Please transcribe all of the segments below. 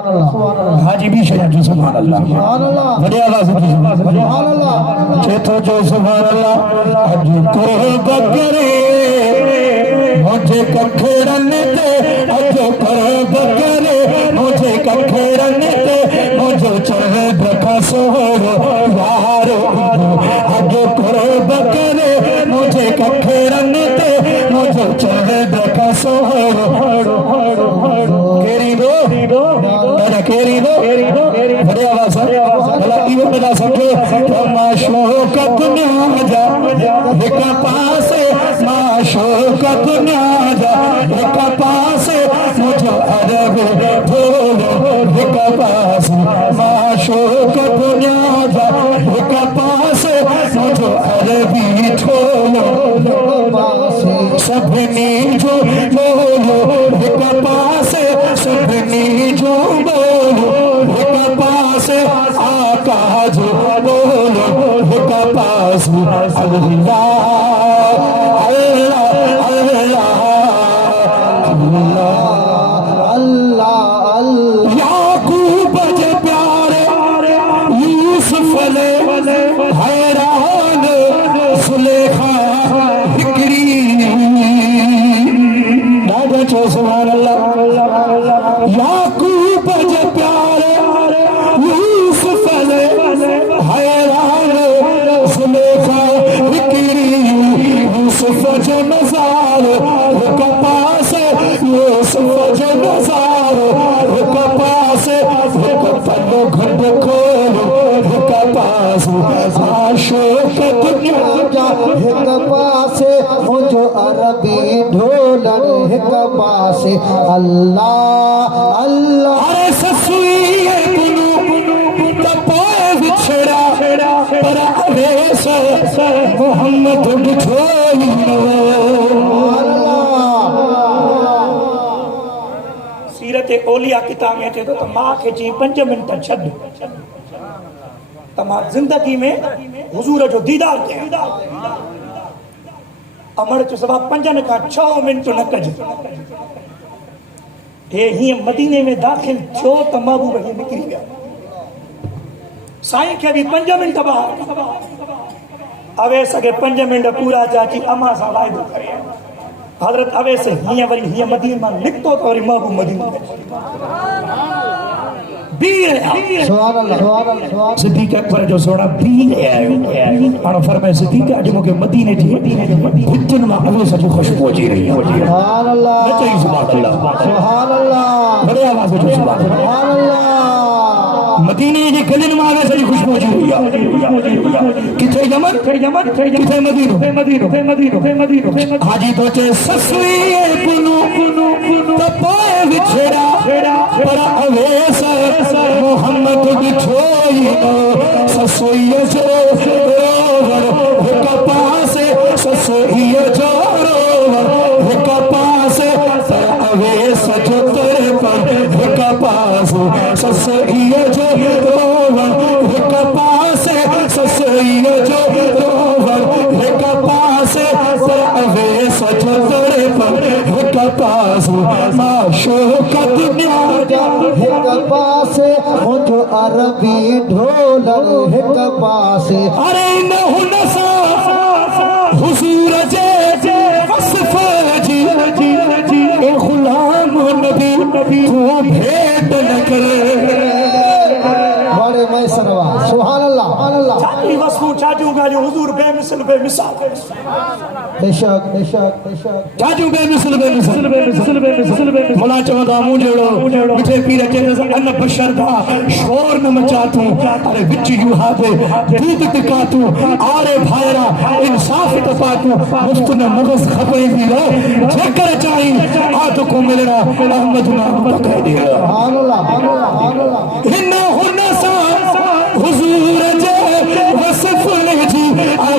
हाजी भी शजन जो सुभान अल्लाह बड़ी आवाज से सुभान अल्लाह चेतो जो सुभान अल्लाह अज करे बकरे मुझे कखड़न ते अज करे बकरे मुझे कखड़न ते मुझे चढ़े बका सोहरो यारो अज करे बकरे मुझे कखड़न ते मुझे चढ़े बका सोहरो केरी दो केरी दो बड़ी आवाज भला इवन बता समझो माशोकत न्याजा एक पासे माशोकत न्याजा एक पासे मुझे अरब ढोलो एक पासे माशोकत न्याजा एक पासे मुझे अरबी ढोलो सबनी जो बोलो एक पासे सबनी जो आका जो बोलो एक पास अल्लाह अल्लाह अल्लाह अल्लाह याकूब जे प्यारे यूसुफ ले हैरान सुलेखा हिकड़ी दादा चो सुभान अल्लाह याकूब जे प्यारे जो नजारो कपास यूसुफ जो नजारो कपास पल्लो घट खोलो कपास आशोकत न्याजा एक पासे मुझो अरबी ढोलन एक पासे अल्लाह अल्लाह अरे ससुई कुनु तपोए विछड़ा पर अवेश मोहम्मद बिछोई सीरत ओलिया किताब में अचे तो मां खे चई 5 मिनट छॾ तमाम जिंदगी में हुजूर जो दीदार कया अमर चो सभा 5 खां 6 मिनट न कजे हे ही मदीने में दाखिल थियो त महबूब ही निकरी गया साईं के भी 5 मिनट बाद अवे सके 5 मिनट पूरा चाची अमा सा वायदो करे हजरत अवे से हिया वरी हिया मदीना में निकतो तो वरी महबूब मदीना में बीर सुभान अल्लाह सिद्दीक अकबर जो सोना बीर आयो हां फरमाए सिद्दीक अज मुके मदीने जी घुटन में अवे से खुशबू अची रही है सुभान अल्लाह नचई सुभान अल्लाह बड़ी आवाज से सुभान अल्लाह मदीने जी गलन में आवे से खुशबू अची रही है किथे यमन किथे मदीनो हाजी तो चे ससुई कुनु तपोए विछड़ा पर अवेस मोहम्मद बिछोई ससुई जो रोवर एक पासे ससुई जो रोवर एक पासे पर अवेस जो तेरे पर एक पासे ससुई जो रोवर एक पासे ससुई जो रोवर एक पासे पर अवेस जो तेरे पर एक पासे माशोकत न्याजा एक पासे मुझो अरबी ढोलन एक पासे अरे नहु नसा हुजूर जे वसफ जी ए गुलाम नबी तू भेंट न करे बड़े मैसरवा सुभान अल्लाह चाची वस्तु चाचू का जो हुजूर बेमिसल बेमिसाल बेशक चाचू बेमिसल मोला चवंदा मूं जहिड़ो मिठे पीर चवंदा अन बशर दा शोर न मचा तूं अरे विच युहा दे दूध टिका तूं आरे भायरा इंसाफ टपा तूं मुफ्त न मगज खपे दी लो जेकर चाही आत को मिलना अहमद नाम कह दे सुभान अल्लाह हिन हुन सा हुजूर जे वसफ जी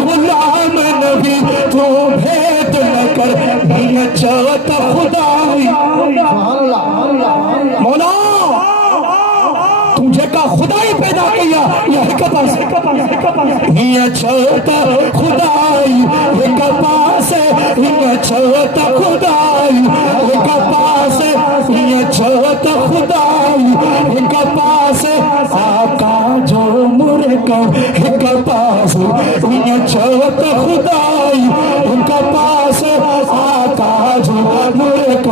गुलाम नबी तू भेंट न कर हिन चवत खुदाई सुभान अल्लाह मौला तू जेका खुदाई पैदा कई आहे या हिक पासे हीअं छो त खुदाई हिक पासे हीअं छो त खुदाई हिक पासे हीअं छो त खुदाई हिक पासे आका जो मुर्ग हिक पासे हीअं छो त खुदाई हिक पासे आका जो मुर्ग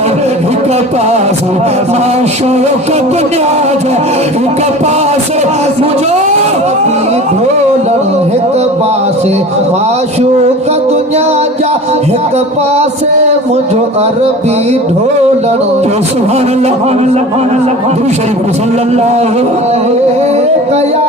हिक पासे माशूक दुनिया जो हिक पासे मुझो ढोलण हिक पासे माशूक दुनिया जा हिक पासे मुझो अरबी ढोलण सुभान अल्लाह दुरूद शरीफ सल्लल्लाहु कया